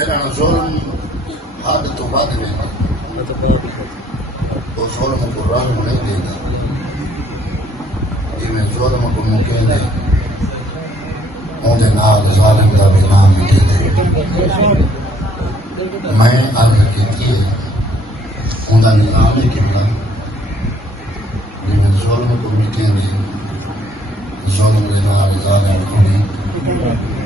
جنہاں ظلم حد تو ود وینا وہ ظلم کو رنگ نہیں دیتا جی میں ظلم کو مکین دے اندھے نال ظالم دا بھی نام مٹی دے میں عرض کی تھی اندھا نظام ہے کبلا جی میں ظلم کو مکین دے ظلم دے نال ظالم کو نہیں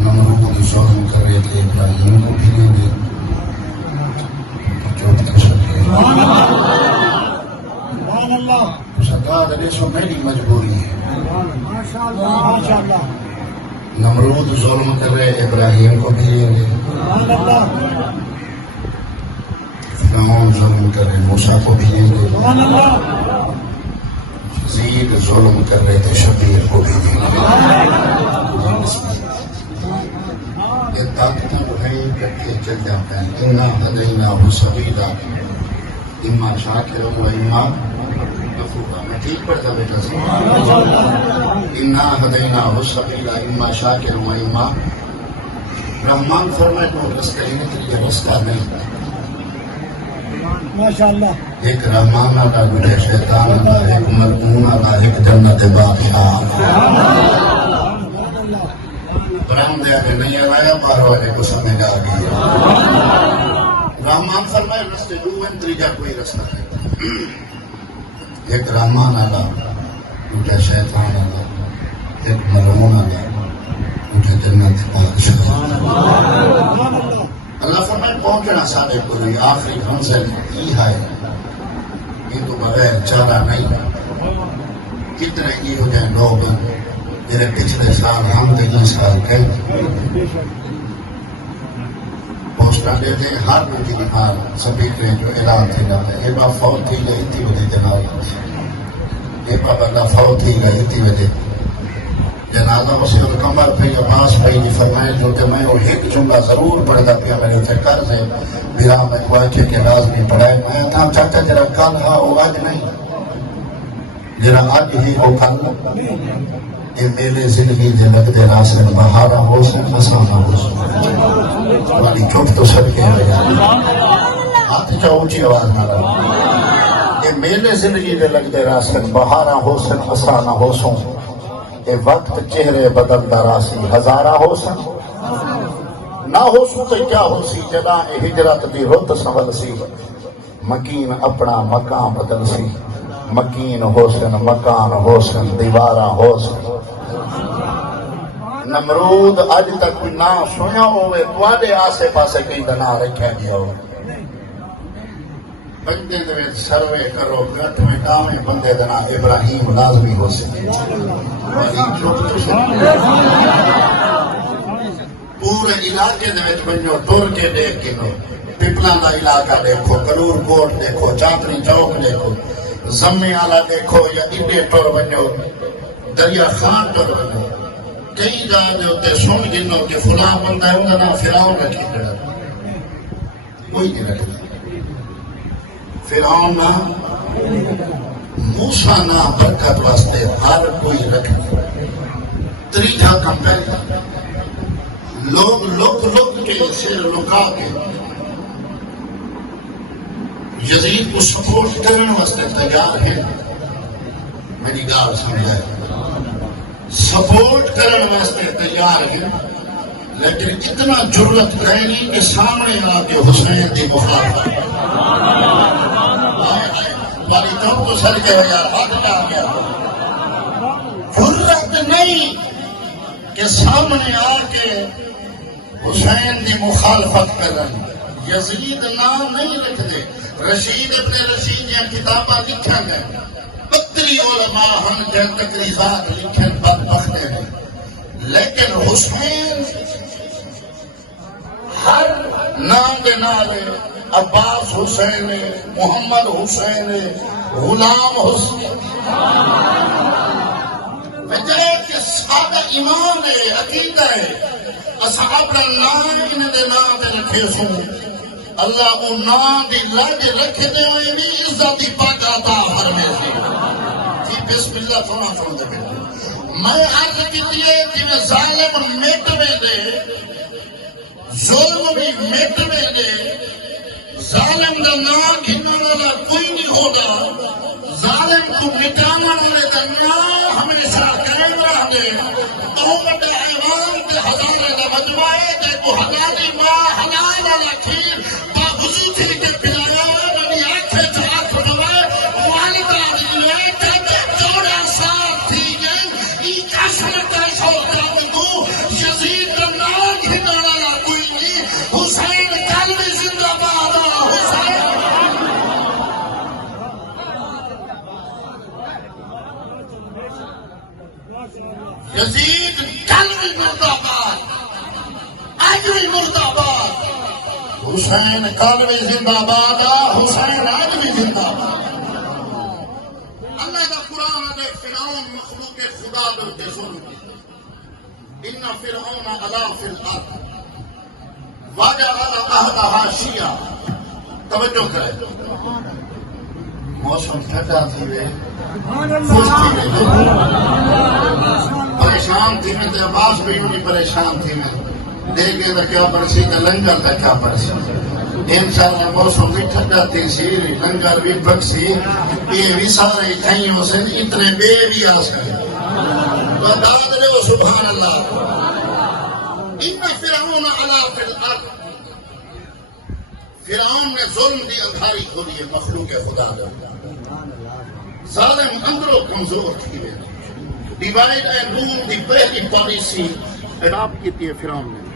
نمرود کو ظلم کر رہے تھے ابراہیم کو بھی دیں گے سرکار دیسو میری مجبوری ہے نمرود ظلم کر رہے ابراہیم کو بھی دیں گے فرعون ظلم کر رہے موسیٰ کو بھی دیں گے یزید ظلم کر رہے تھے شبیر کو بھی دیں گے یہ طاقتیں بھائی کٹھے چل جاتے ہیں اِنَّا هَدَيْنَاهُ سَبِيلًا اِمَّا شَاكِرًا وَإِمَّا كَفُورًا میں ٹھیک پڑھتا بیٹا سے اِنَّا هَدَيْنَاهُ سَبِيلًا اِمَّا شَاكِرًا وَإِمَّا رحمان فرمائے تو رسکہ ہی نہیں تھی رسکہ نہیں ماشاءاللہ ایک رحمان آتا گھٹے شیطان آتا ایک ملعون آتا ایک جنت بادشاہ رحم دیا کہ نہیں آیا بار والے کو سمجھ آ گئی رحمان فرمائے رستے دو تریجا کوئی رستہ ہے ایک رحمان آلا دوٹا شیطان آلا ایک ملعون آلا دوٹا جنت بادشاہ اللہ فرمائے پہنچنا سارے کوئی آخری منزل یہ ہے یہ تو بغیر چارہ نہیں کتنے یہ ہو جائیں لوگ میرے پچھلے سال ہم 3 سال کہیں پوسٹا دیتے ہیں ہر کوئی کی نمار سپیکریں جو اعلان تھی جاتے ہیں ایبا فوت تھی گئی اتنی وجہ جنازہ ایبا بندہ فوت تھی گئی اتنی وجہ جنازہ اسے اور کمر پہ عباس بھائی نے فرمائے جو کہ میں وہ ایک جملہ ضرور پڑھتا پیا میرے تھے قرض ہے میرا میں واقعے کے لازمی پڑھائے میں تھا چاچا جرا کل ہاں وہ آج نہیں جرا آج ہی وہ کل یہ میلے زندگی دے لگ دے راسن بہارا ہو سن مسانا ہو سن والی چھوٹ تو سب کے رہے ہاتھ چاہ اونچی آواز نہ رہا یہ میلے زندگی دے لگ دے راسن بہارا ہو سن مسانا ہو سن یہ وقت چہرے بدل دراسی ہزارہ ہو سن نہ ہو سو تو کیا ہو سی جدا ہجرت دی رت سنبھل سی مکین اپنا مکان بدل سی مکین حسن مکان حسن دیوارہ حسن نمرود اج تک کوئی نہ سنیا ہوئے تواڈے آسے پاسے کہیں دا نہ رکھا گیا ہو بندے دے سروے کرو گھٹ میں کامے بندے دا نہ ابراہیم لازمی ہو سکے پورے علاقے دے بنو ٹور کے دیکھ کے پپلا دا علاقہ دیکھو کرور کوٹ دیکھو چاندنی چوک دیکھو زمین والا دیکھو یا اڈے ٹور بنو دریا خان ٹور بنو کئی جگہ دے ہوتے سن گنو کہ فلاں بندہ ہے انہوں نے فرعون رکھی کھڑا کوئی نہیں رکھتا فرعون نہ موسیٰ نہ برکت واسطے ہر کوئی رکھتا تریجا کمپیریزن لوگ کے سر لکا کے یزید کو سپورٹ کرنے واسطے تیار ہے میری گال سمجھائے سپورٹ کرنے واسطے تیار ہے لیکن اتنا جرت رہے نہیں کہ سامنے آ کے حسین کی مخالفت والی تو سر کے ہو یار بات آ گیا جرت نہیں کہ سامنے آ کے حسین کی مخالفت کریں یزید نام نہیں لکھ دے رشید ابن رشید یا کتابہ لکھیں گے بطری علماء ہم جن تقریبات لکھیں بدبخت ہیں لیکن حسین ہر نام دے نالے عباس حسین محمد حسین غلام حسین وجہ کہ سادہ ایمان ہے عقیدہ ہے اصحاب نام انہیں دے نام دے رکھے سن اللہ کو نام دی لگ رکھے دے ہوئے بھی عزتی پاک آتا ہر میں سے جی بسم اللہ سنا دے میں عرض کی دیئے کہ میں ظالم میٹوے دے ظلم بھی مٹنے دے ظالم دا نام گھننے والا کوئی نہیں ہوگا ظالم کو مٹاون والے دا نام ہمیشہ قائم رہے تو بڑا حیوان تے ہزارے دا مجموعہ تے کو حلالی ماں حلال والا کھیر با وضو تھی کے پلایا بنی آنکھیں چاہ کھڑوائے والدہ دیئے چاہتے 14 سال تھی گئے ای کشن کا شوقہ بدو یزید دا نام گھننے والا کوئی نہیں حسین کلوی زندہ باد حسین یزید کلوی مردہ باد آجوی مردہ باد حسین کلوی زندہ باد حسین آجوی زندہ باد اللہ کا قرآن نے فرعون مخلوق خدا بلتے ظلم ان فرعون علا فی الارض وجعل اہلہا شیعا توجہ کرے موسم ٹھنڈا تھی وے خوش تھی وے پریشان تھی میں تے عباس بھی انہیں پریشان تھی میں دیکھے تو کیا پرسی تو لنگر تو کیا پرسی انشاءاللہ موسم بھی ٹھنڈا تھی سی لنگر بھی بکسی یہ بھی سارے کھائیوں سے اتنے بے بھی آ سکے بتا دے سبحان اللہ ان فرعون علا فی الارض فرعون نے ظلم دی اندھاری کھولی ہے مخلوق خدا دا ظالم اندروں کمزور تھی ہے ڈیوائڈ اینڈ رول دی پہلی پالیسی اڈاپٹ کی تھی فرعون نے